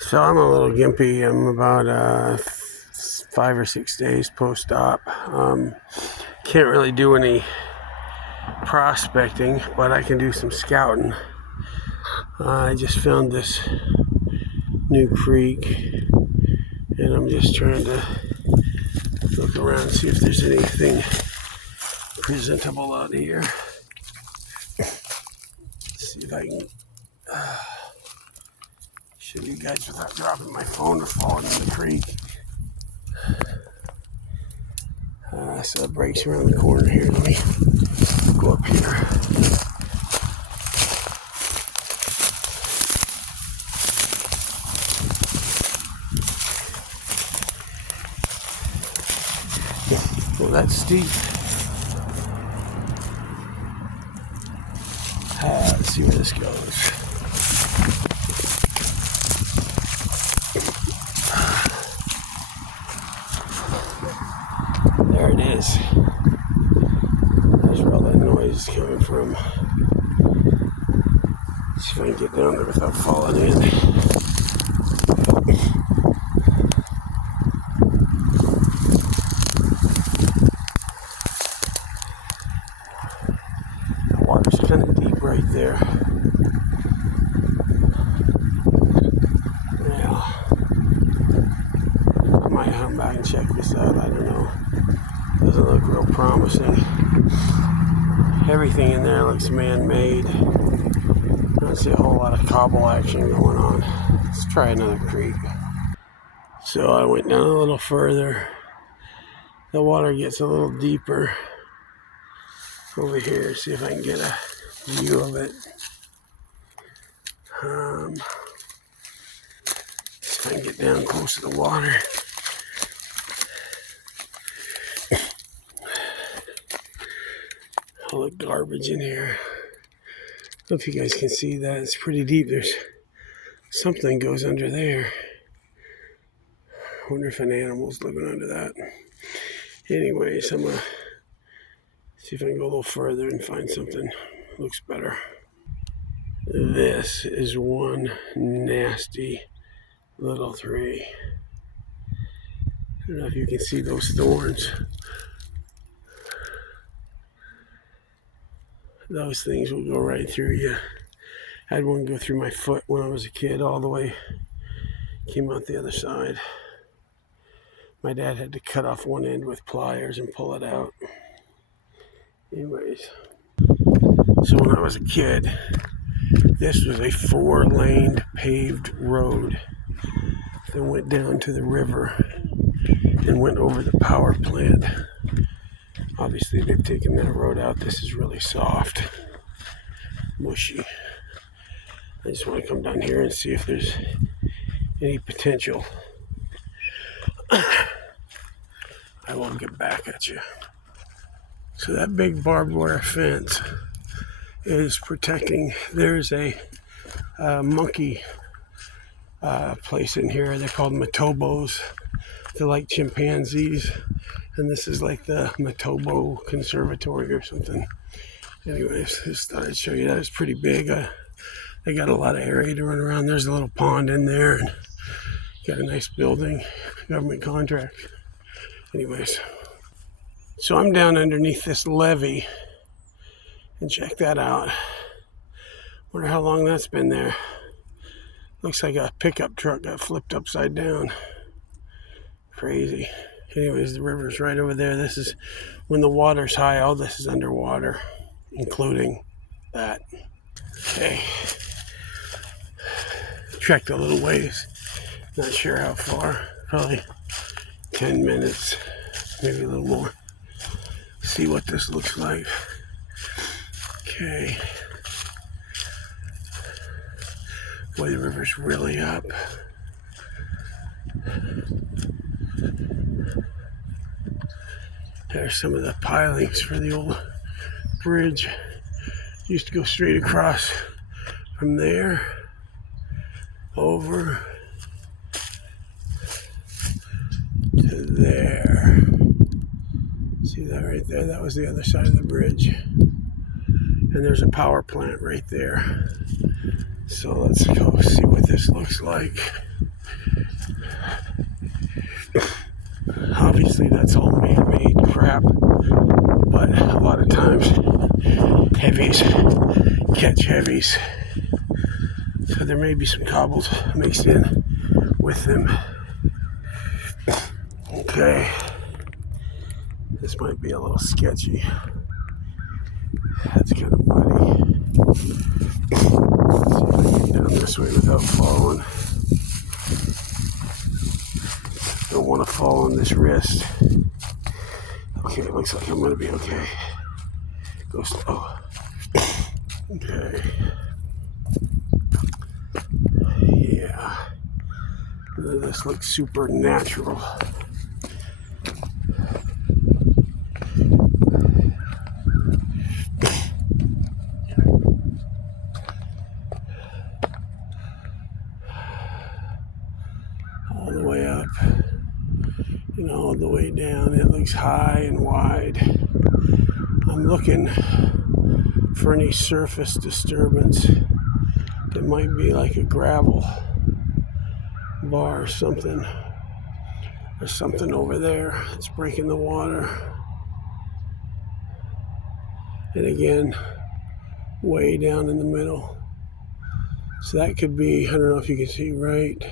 So I'm a little gimpy. I'm about 5 or 6 days post-op. Can't really do any prospecting, but I can do some scouting. I just found this new creek, and I'm just trying to look around and see if there's anything presentable out here. Let's see if I can show you guys without dropping my phone or falling in the creek. So it breaks around the corner here. Let me go up here. Well, that's steep. Let's see where this goes. There it is. That's where all that noise is coming from. See if I can get down there without falling in. The water's kind of deep right there. Yeah. I might come back and check this out. I don't know. Doesn't look real promising. Everything in there looks man-made. I don't see a whole lot of cobble action going on. Let's try another creek. So I went down a little further. The water gets a little deeper over here. See if I can get a view of it. See if I can get down close to the water. All the garbage in here. I don't know if you guys can see that. It's pretty deep. There's something goes under there. I wonder if an animal's living under that. Anyways, I'm gonna see if I can go a little further and find something that looks better. This is one nasty little tree. I don't know if you can see those thorns. Those things will go right through you. I had one go through my foot when I was a kid all the way. Came out the other side. My dad had to cut off one end with pliers and pull it out. Anyways, so when I was a kid, this was a 4-lane paved road that went down to the river and went over the power plant. Obviously, they've taken that road out. This is really soft, mushy. I just want to come down here and see if there's any potential. I will get back at you. So that big barbed wire fence is protecting. There's a monkey place in here. They're called matobos. They're like chimpanzees. And this is like the Matobo Conservatory or something. Anyways, just thought I'd show you that. It's pretty big. They got a lot of area to run around. There's a little pond in there. And got a nice building. Government contract. Anyways. So I'm down underneath this levee. And check that out. Wonder how long that's been there. Looks like a pickup truck got flipped upside down. Crazy. Anyways, the river's right over there. This is when the water's high. All this is underwater, including that. Okay. Trekked a little ways. Not sure how far. Probably 10 minutes, maybe a little more. See what this looks like. Okay. Boy, the river's really up. There's some of the pilings for the old bridge. Used to go straight across from there over to there. See that right there? That was the other side of the bridge. And there's a power plant right there. So let's go see what this looks like. Obviously, that's all man-made crap, but a lot of times heavies catch heavies, so there may be some cobbles mixed in with them. Okay, this might be a little sketchy. That's kind of muddy. Let's see if I can get down this way without falling. Don't want to fall on this wrist. Okay, it looks like I'm going to be okay. Go slow. Okay. Yeah. This looks supernatural. All the way up and all the way down. It looks high and wide. I'm looking for any surface disturbance. It might be like a gravel bar or something. There's something over there that's breaking the water. And again, way down in the middle. So that could be, I don't know if you can see right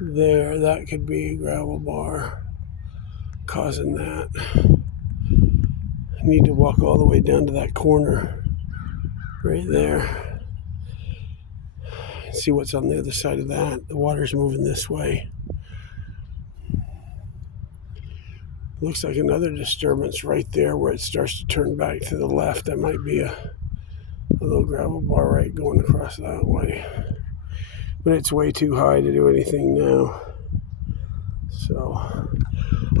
there, that could be a gravel bar causing that. I need to walk all the way down to that corner right there. See what's on the other side of that. The water's moving this way. Looks like another disturbance right there where it starts to turn back to the left. That might be a little gravel bar right going across that way. But it's way too high to do anything now. So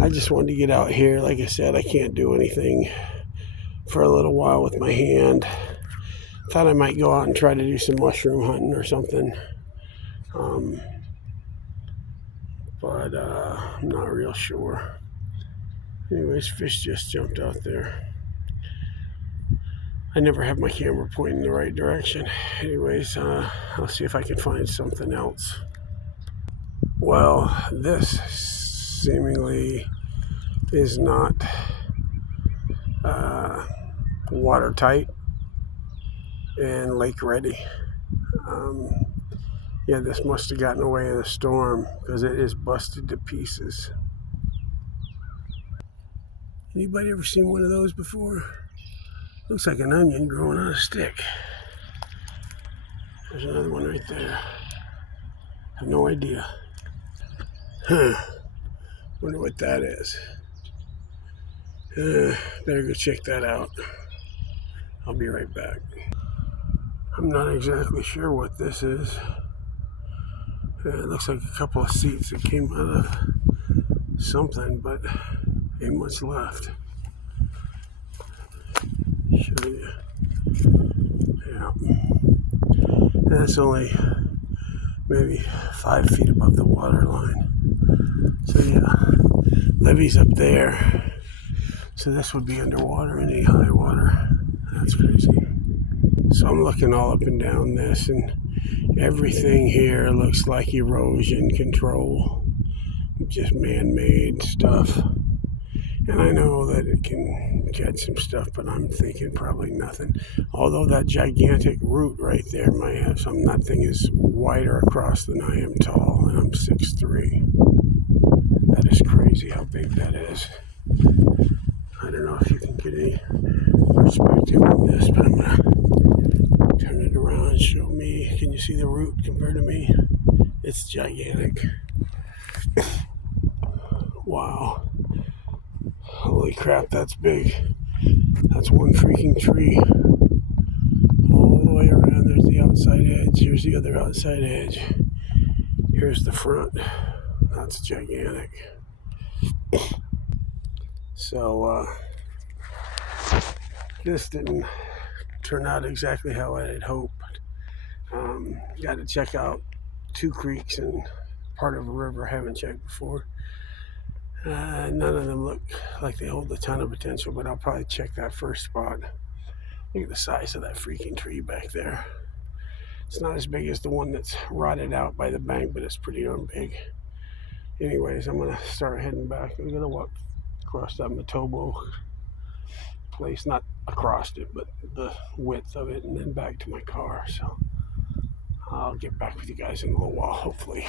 I just wanted to get out here. Like I said, I can't do anything for a little while with my hand. Thought I might go out and try to do some mushroom hunting or something. But I'm not real sure. Anyways, fish just jumped out there. I never have my camera pointing the right direction. Anyways, I'll see if I can find something else. Well, this seemingly is not watertight and lake ready. Yeah, this must have gotten away in a storm because it is busted to pieces. Anybody ever seen one of those before? Looks like an onion growing on a stick. There's another one right there. Have no idea. Wonder what that is. Better go check that out. I'll be right back. I'm not exactly sure what this is. It looks like a couple of seats that came out of something, but ain't much left. Show you. Yeah. And that's only maybe 5 feet above the water line. So yeah, levee's up there. So this would be underwater in any high water. That's crazy. So I'm looking all up and down this, and everything here looks like erosion control, just man-made stuff. And I know that it can catch some stuff, but I'm thinking probably nothing. Although that gigantic root right there might have some. That thing is wider across than I am tall, and I'm 6'3". That is crazy how big that is. I don't know if you can get any perspective on this, but I'm going to turn it around and show me. Can you see the root compared to me? It's gigantic. Wow. Holy crap, that's big. That's one freaking tree. All the way around, there's the outside edge. Here's the other outside edge. Here's the front. That's gigantic. So, this didn't turn out exactly how I had hoped. Got to check out 2 creeks and part of a river I haven't checked before. None of them look like they hold a ton of potential, but I'll probably check that first spot. Look at the size of that freaking tree back there. It's not as big as the one that's rotted out by the bank, but it's pretty darn big. Anyways, I'm gonna start heading back. I'm gonna walk across that Matobo place, not across it, but the width of it, and then back to my car. So I'll get back with you guys in a little while, hopefully.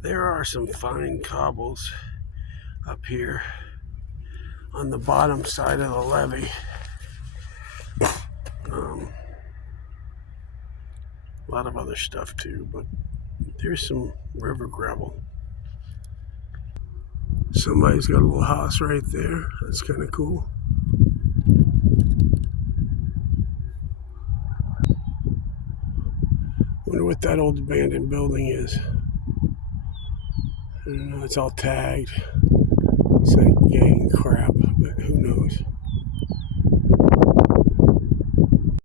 There are some fine cobbles up here on the bottom side of the levee. A lot of other stuff too, but there's some river gravel. Somebody's got a little house right there. That's kind of cool. Wonder what that old abandoned building is. I don't know, it's all tagged. It's like gang crap, but who knows.